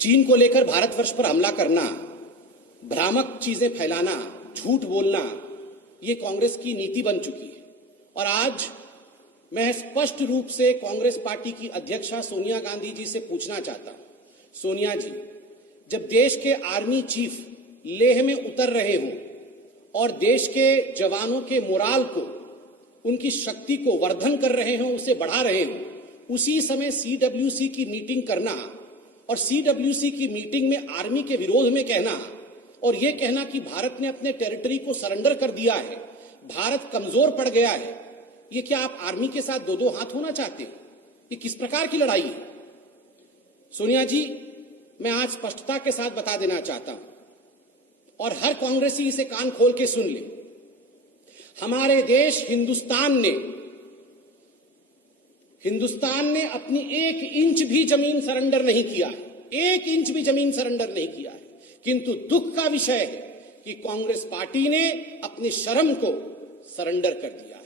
चीन को लेकर भारतवर्ष पर हमला करना, भ्रामक चीजें फैलाना, झूठ बोलना, ये कांग्रेस की नीति बन चुकी है। और आज मैं स्पष्ट रूप से कांग्रेस पार्टी की अध्यक्षा सोनिया गांधी जी से पूछना चाहता हूं, सोनिया जी, जब देश के आर्मी चीफ लेह में उतर रहे हों और देश के जवानों के मोराल को, उनकी शक्ति को वर्धन कर रहे हों, उसे बढ़ा रहे हों, उसी समय सीडब्ल्यूसी की मीटिंग करना और सीडब्ल्यूसी की मीटिंग में आर्मी के विरोध में कहना और यह कहना कि भारत ने अपने टेरिटरी को सरेंडर कर दिया है, भारत कमजोर पड़ गया है, ये क्या आप आर्मी के साथ दो दो हाथ होना चाहते हैं? ये किस प्रकार की लड़ाई है? सोनिया जी, मैं आज स्पष्टता के साथ बता देना चाहता हूं और हर कांग्रेसी इसे कान खोल के सुन ले, हमारे देश हिंदुस्तान ने अपनी 1 इंच भी जमीन सरेंडर नहीं किया है, 1 इंच भी जमीन सरेंडर नहीं किया है। किंतु दुख का विषय है कि कांग्रेस पार्टी ने अपनी शर्म को सरेंडर कर दिया है।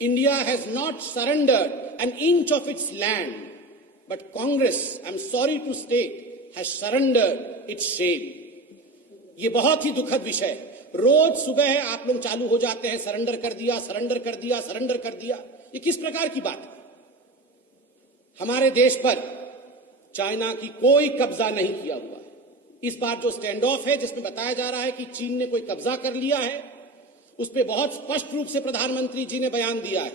India has not surrendered an inch of its land, but Congress, I am sorry to state, has surrendered its shame. ये बहुत ही दुखद विषय है। रोज सुबह आप लोग चालू हो जाते हैं, सरेंडर कर दिया, सरेंडर कर दिया, सरेंडर कर दिया। ये किस प्रकार की बात है? हमारे देश पर चाइना की कोई कब्जा नहीं किया हुआ है। इस बार जो स्टैंड ऑफ है, जिसमें बताया जा रहा है कि चीन ने कोई कब्जा कर लिया है, उस पर बहुत स्पष्ट रूप से प्रधानमंत्री जी ने बयान दिया है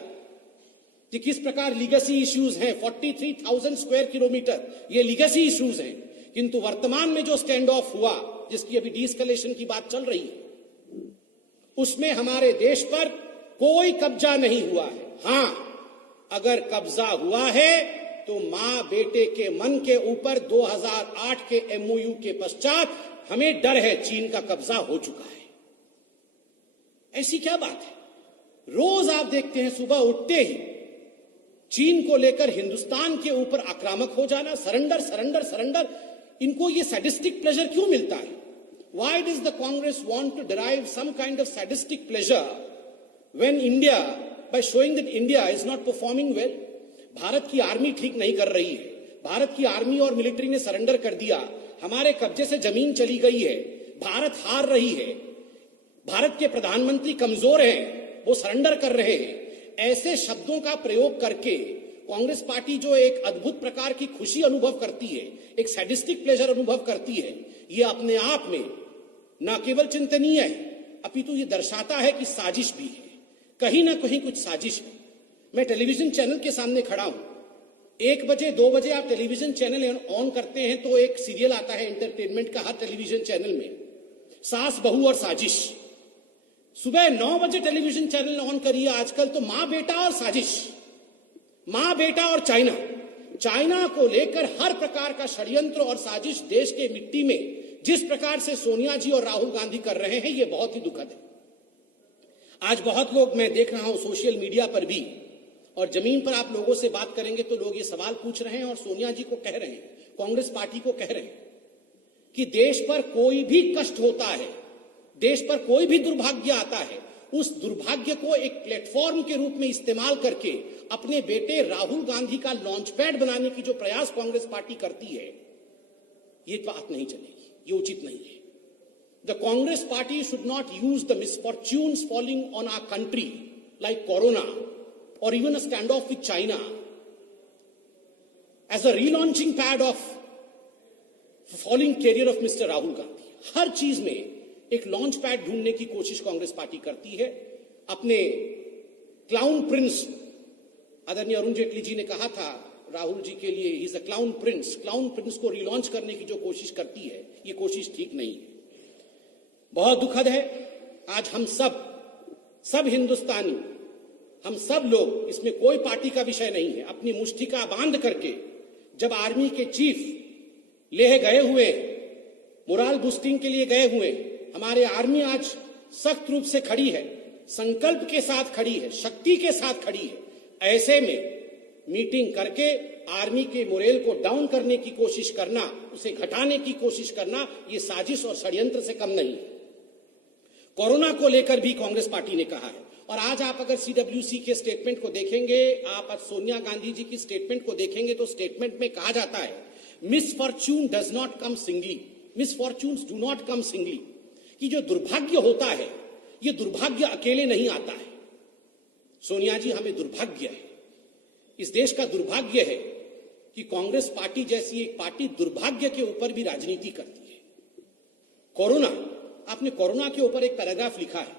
कि किस प्रकार लीगेसी इश्यूज हैं। 43,000 स्क्वायर किलोमीटर ये लीगेसी इश्यूज हैं। किंतु वर्तमान में जो स्टैंड ऑफ हुआ, जिसकी अभी डीएस्केलेशन की बात चल रही है, उसमें हमारे देश पर कोई कब्जा नहीं हुआ है। हां, अगर कब्जा हुआ है तो मां बेटे के मन के ऊपर 2008 के एमओयू के पश्चात हमें डर है, चीन का कब्जा हो चुका है। ऐसी क्या बात है? रोज आप देखते हैं सुबह उठते ही चीन को लेकर हिंदुस्तान के ऊपर आक्रामक हो जाना, सरेंडर सरेंडर सरेंडर। इनको ये सैडिस्टिक प्लेजर क्यों मिलता है? Why does the Congress want to derive some kind of sadistic pleasure when India, by showing that India is not performing well? Bharat की आर्मी ठीक नहीं कर रही है, भारत की आर्मी और मिलिट्री ने सरेंडर कर दिया, हमारे कब्जे से जमीन चली गई है, भारत हार रही है, भारत के प्रधानमंत्री कमजोर हैं, वो सरेंडर कर रहे हैं। ऐसे शब्दों का प्रयोग करके कांग्रेस पार्टी जो एक अद्भुत प्रकार की खुशी अनुभव करती है, एक सैडिस्टिक प्लेजर अनुभव करती है, ये अपने आप में न केवल चिंतनीय है, अपितु ये दर्शाता है कि साजिश भी है, कहीं ना कहीं कुछ साजिश है। मैं टेलीविजन चैनल के सामने खड़ा हूं, 1 बजे 2 बजे आप टेलीविजन चैनल ऑन करते हैं तो एक सीरियल आता है एंटरटेनमेंट का हर टेलीविजन चैनल में, सास बहू और साजिश। सुबह 9 बजे टेलीविजन चैनल ऑन करिए आजकल तो मां बेटा और साजिश, मां बेटा और चाइना को लेकर हर प्रकार का षड्यंत्र और साजिश देश के मिट्टी में जिस प्रकार से सोनिया जी और राहुल गांधी कर रहे हैं, ये बहुत ही दुखद है। आज बहुत लोग, मैं देख रहा हूं सोशल मीडिया पर भी और जमीन पर आप लोगों से बात करेंगे तो लोग ये सवाल पूछ रहे हैं और सोनिया जी को कह रहे हैं, कांग्रेस पार्टी को कह रहे हैं कि देश पर कोई भी कष्ट होता है, देश पर कोई भी दुर्भाग्य आता है, उस दुर्भाग्य को एक प्लेटफॉर्म के रूप में इस्तेमाल करके अपने बेटे राहुल गांधी का लॉन्च पैड बनाने की जो प्रयास कांग्रेस पार्टी करती है, ये बात नहीं चलेगी, ये उचित नहीं है। The Congress party should not use the misfortunes falling on our country like corona और even a stand off with China as a relaunching pad of falling career of mister Rahul Gandhi. हर चीज में एक लॉन्च पैड ढूंढने की कोशिश कांग्रेस पार्टी करती है। अपने क्लाउन प्रिंस, आदरणीय अरुण जेटली जी ने कहा था राहुल जी के लिए, he is a clown Prince को रिलॉन्च करने की जो कोशिश करती है, ये कोशिश ठीक नहीं है, बहुत दुखद है। आज हम सब हिंदुस्तानी, हम सब लोग, इसमें कोई पार्टी का विषय नहीं है, अपनी मुष्टिका बांध करके जब आर्मी के चीफ लेह गए हुए, मोराल बूस्टिंग के लिए गए हुए, हमारे आर्मी आज सख्त रूप से खड़ी है, संकल्प के साथ खड़ी है, शक्ति के साथ खड़ी है। ऐसे में मीटिंग करके आर्मी के मोरेल को डाउन करने की कोशिश करना, उसे घटाने की कोशिश करना, ये साजिश और षड्यंत्र से कम नहीं है। कोरोना को लेकर भी कांग्रेस पार्टी ने कहा है, और आज आप अगर सीडब्ल्यूसी के स्टेटमेंट को देखेंगे, आप आज सोनिया गांधी जी की स्टेटमेंट को देखेंगे तो स्टेटमेंट में कहा जाता है misfortune does not come singly, misfortunes do not come singly. कि जो दुर्भाग्य होता है, ये दुर्भाग्य अकेले नहीं आता है। सोनिया जी, हमें दुर्भाग्य है, इस देश का दुर्भाग्य है कि कांग्रेस पार्टी जैसी एक पार्टी दुर्भाग्य के ऊपर भी राजनीति करती है। कोरोना, आपने कोरोना के ऊपर एक पैराग्राफ लिखा है।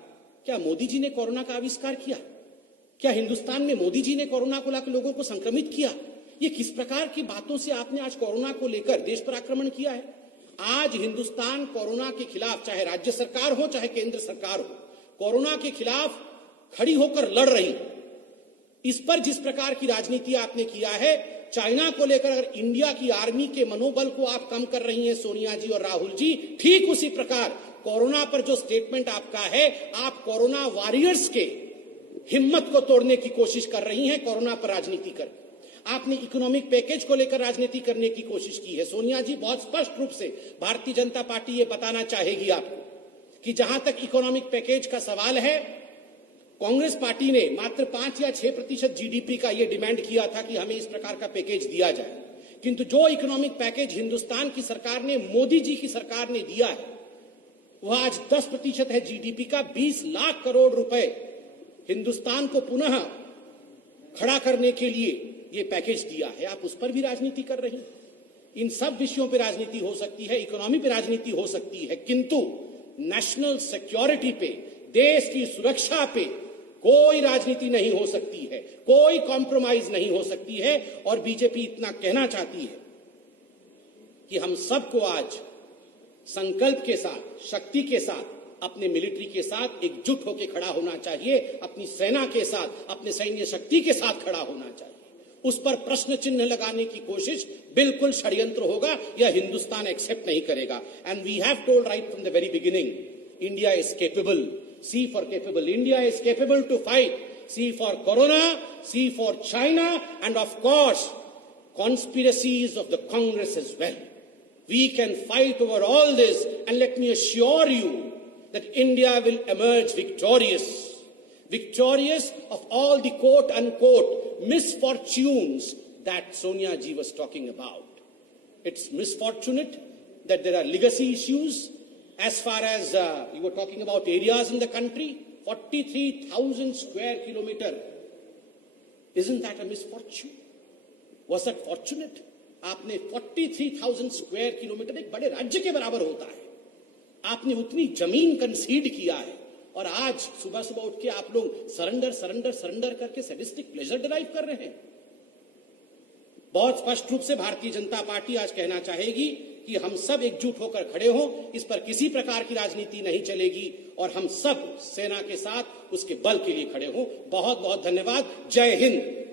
क्या मोदी जी ने कोरोना का आविष्कार किया? क्या हिंदुस्तान में मोदी जी ने कोरोना को लाकर लोगों को संक्रमित किया? ये किस प्रकार की बातों से आपने आज कोरोना को लेकर देश पर आक्रमण किया है? आज हिंदुस्तान कोरोना के खिलाफ, चाहे राज्य सरकार हो चाहे केंद्र सरकार हो, कोरोना के खिलाफ खड़ी होकर लड़ रही। इस पर जिस प्रकार की राजनीति आपने किया है, चाइना को लेकर अगर इंडिया की आर्मी के मनोबल को आप कम कर रही हैं सोनिया जी और राहुल जी, ठीक उसी प्रकार कोरोना पर जो स्टेटमेंट आपका है, आप कोरोना वॉरियर्स के हिम्मत को तोड़ने की कोशिश कर रही हैं कोरोना पर राजनीति कर। आपने इकोनॉमिक पैकेज को लेकर राजनीति करने की कोशिश की है। सोनिया जी, बहुत स्पष्ट रूप से भारतीय जनता पार्टी ये बताना चाहेगी आपको कि जहां तक इकोनॉमिक पैकेज का सवाल है, कांग्रेस पार्टी ने मात्र 5 या 6% जीडीपी का यह डिमांड किया था कि हमें इस प्रकार का पैकेज दिया जाए, किंतु जो इकोनॉमिक पैकेज हिंदुस्तान की सरकार ने, मोदी जी की सरकार ने दिया है, वह आज 10% है जीडीपी का। 20 लाख करोड़ रुपए हिंदुस्तान को पुनः खड़ा करने के लिए यह पैकेज दिया है। आप उस पर भी राजनीति कर रही हैं। इन सब विषयों पर राजनीति हो सकती है, इकोनॉमी पर राजनीति हो सकती है, किंतु नेशनल सिक्योरिटी पे, देश की सुरक्षा पे कोई राजनीति नहीं हो सकती है, कोई कॉम्प्रोमाइज नहीं हो सकती है। और बीजेपी इतना कहना चाहती है कि हम सबको आज संकल्प के साथ, शक्ति के साथ, अपने मिलिट्री के साथ एकजुट होकर खड़ा होना चाहिए, अपनी सेना के साथ, अपने सैन्य शक्ति के साथ खड़ा होना चाहिए। उस पर प्रश्न चिन्ह लगाने की कोशिश बिल्कुल षड्यंत्र होगा, यह हिंदुस्तान एक्सेप्ट नहीं करेगा। And we have told right from the very beginning, India is capable. C for capable. India is capable to fight. C for Corona, C for China, and of course, conspiracies of the Congress as well. We can fight over all this, and let me assure you that India will emerge victorious. Victorious of all the quote-unquote misfortunes that Sonia ji was talking about. It's misfortunate that there are legacy issues. As far as you were talking about areas in the country, 43,000 square kilometer. Isn't that a misfortune? Was that fortunate? आपने 43,000 square kilometre, एक बड़े राज्य के बराबर होता है, आपने उतनी जमीन कंसीड किया है, और आज सुबह सुबह उठ के आप लोग सरेंडर करके सैडिस्टिक प्लेजर डिराइव कर रहे हैं। बहुत स्पष्ट रूप से भारतीय जनता पार्टी आज कहना चाहेगी कि हम सब एकजुट होकर खड़े हों, इस पर किसी प्रकार की राजनीति नहीं चलेगी, और हम सब सेना के साथ उसके बल के लिए खड़े हों। बहुत बहुत धन्यवाद। जय हिंद।